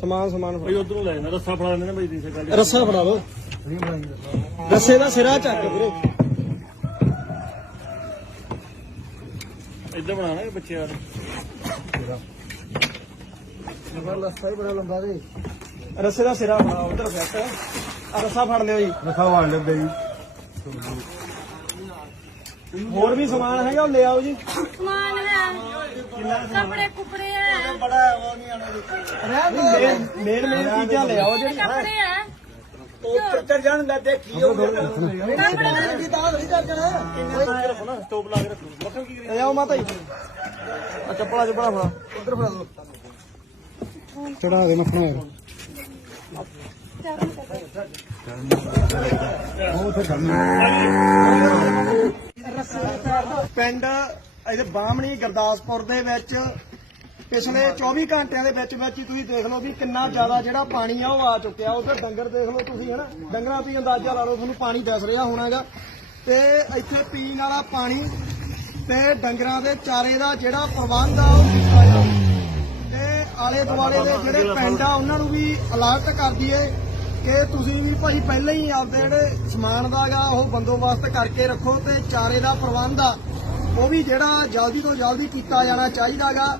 ਸਮਾਨ ਸਮਾਨ ਫੜ ਉਧਰੋਂ ਲੈ ਜਾਂਦਾ ਰੱਸਾ ਫੜਾ ਦਿੰਦੇ ਨੇ ਬਾਈ ਦੀ ਸਿਕਾ ਲੈ ਰੱਸਾ ਫੜਾ ਰੱਸੇ ਦਾ ਸਿਰਾ ਚੱਕ ਵੀਰੇ ਇੱਧਰ ਬਣਾਣਾ ਕਿ ਬੱਚੇ ਆ ਨਵਾਂ ਲੱਸਾ ਲੰਬਾ ਦੇ ਰੱਸੇ ਦਾ ਸਿਰਾ ਫੜਾ ਉਧਰ ਫੈਟ ਆ ਰੱਸਾ ਫੜ ਲਿਓ ਜੀ ਰੱਸਾ ਫੜ ਲਿਓ ਬਈ ਹੋਰ ਵੀ ਸਮਾਨ ਹੈਗਾ ਉਹ ਲੈ ਆਓ ਜੀ ਸਮਾਨ ਕਪੜੇ ਕੁਪੜੇ ਆ ਬੜਾ ਉਹ ਨਹੀਂ ਆਣਾ ਦੇਖੋ ਮੇਨ ਮੇਨ ਚੀਜ਼ਾਂ ਲੈ ਆਓ ਜੀ ਕੱਪੜੇ ਆ ਉੱਪਰ ਚੜ ਜਾਣ ਲੈ ਦੇਖੀ ਉਹ ਰੱਖੋ ਨਾ ਸਟੋਪ ਲਾ ਕੇ ਰੱਖੋ ਮਖਨ ਕੀ ਕਰੀਏ ਆਓ ਮਾਤਾ ਜੀ ਆ ਦੋ ਚੜਾ ਦੇ ਮਖਨ ਹੋਰ ਚੜਨ ਚੜਨ ਉਹ ਤੇ ਚੜਨ ਪਿੰਡ ਇਹਦੇ ਬਾਹਮਣੀ ਗਰਦਾਸਪੁਰ ਦੇ ਵਿੱਚ ਪਿਛਲੇ 24 ਘੰਟਿਆਂ ਦੇ ਵਿੱਚ ਵਿੱਚ ਤੁਸੀਂ ਦੇਖ ਲਓ ਵੀ ਕਿੰਨਾ ਜ਼ਿਆਦਾ ਜਿਹੜਾ ਪਾਣੀ ਆ ਉਹ ਆ ਚੁੱਕਿਆ ਉਧਰ ਡੰਗਰ ਦੇਖ ਲਓ ਤੁਸੀਂ ਹਨਾ ਡੰਗਰਾਂ ਤੇ ਅੰਦਾਜ਼ਾ ਲਾ ਲਓ ਤੁਹਾਨੂੰ ਪਾਣੀ ਦਿਸ ਰਿਹਾ ਹੋਣਾਗਾ ਤੇ ਇੱਥੇ ਪੀਣ ਵਾਲਾ ਪਾਣੀ ਤੇ ਡੰਗਰਾਂ ਦੇ ਚਾਰੇ ਦਾ ਜਿਹੜਾ ਪ੍ਰਬੰਧ ਆ ਉਹ ਕੀਤਾ ਜਾ ਤੇ ਆਲੇ ਦੁਆਲੇ ਦੇ ਜਿਹੜੇ ਪਿੰਡ ਆ ਉਹਨਾਂ ਨੂੰ ਵੀ ਅਲਰਟ ਕਰ ਦਈਏ ਕਿ ਤੁਸੀਂ ਵੀ ਭਾਈ ਪਹਿਲਾਂ ਹੀ ਆਪਦੇ ਜਿਹੜੇ ਸਮਾਨ ਦਾਗਾ ਉਹ ਬੰਦੋਬਸਤ ਕਰਕੇ ਰੱਖੋ ਤੇ ਚਾਰੇ ਦਾ ਪ੍ਰਬੰਧ ਆ ਉਹ ਵੀ ਜਿਹੜਾ ਜਲਦੀ ਤੋਂ ਜਲਦੀ ਕੀਤਾ ਜਾਣਾ ਚਾਹੀਦਾਗਾ